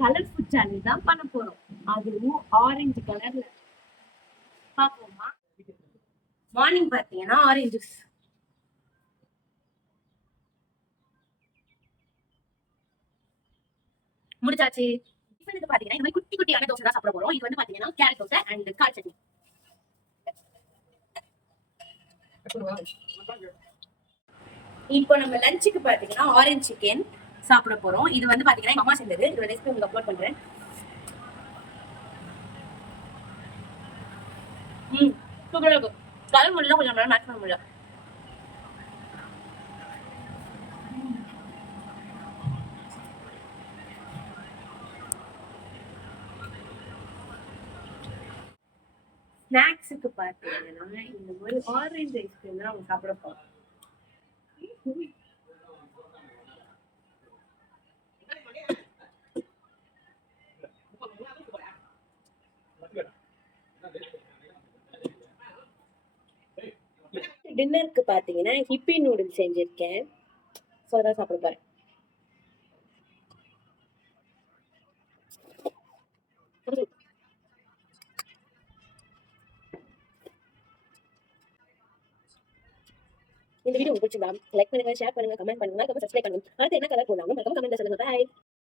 Colour food challenge தான் பண்ண போறோம். அதுவும் ஆரஞ்சு கலர்ல. பாப்போமா? மார்னிங் பாத்தீங்கன்னா ஆரஞ்சு ஜூஸ். முடிச்சாச்சு. டிஃபனுக்கு பாத்தீங்கன்னா இந்த மாதிரி குட்டி குட்டியான தோசை தான் சாப்பிட போறோம். இது வந்து பாத்தீங்கன்னா carrot dosa and call chutney. இப்போ நம்ம லஞ்சுக்கு பாத்தீங்கன்னா ஆரஞ்சு சிக்கன் சாப்பிட போறோம். இது வந்து பாத்தீங்கன்னா எங்க அம்மா செஞ்சது. இதோட ரெசிபி உங்களுக்கு அப்லோட் பண்றேன். சூப்பரா இருக்கும். கலர் முடியல கொஞ்சம் நேரம் மேட்ச் பண்ண முடியல. ஸ்நாக்ஸுக்கு பாத்தீங்கன்னா இந்த மாதிரி ஆரஞ்சு ஐஸ்கிரீம் தான் அவங்க சாப்பிட போறோம். டின்னருக்கு பாத்தீங்கன்னா ஹிப்பி நூடுல்ஸ் செஞ்சிருக்கேன். ஸோ அதான் சாப்பிட போறேன். இந்த வீடியோ உங்களுக்கு பிடிச்சிருந்தா லைக் பண்ணுங்க, ஷேர் பண்ணுங்க, கமெண்ட் பண்ணுங்க, சப்ஸ்கிரைப் பண்ணுங்க. அடுத்து என்ன கலர் போடலாம் கமெண்ட்ல சொல்லுங்க. பாய்.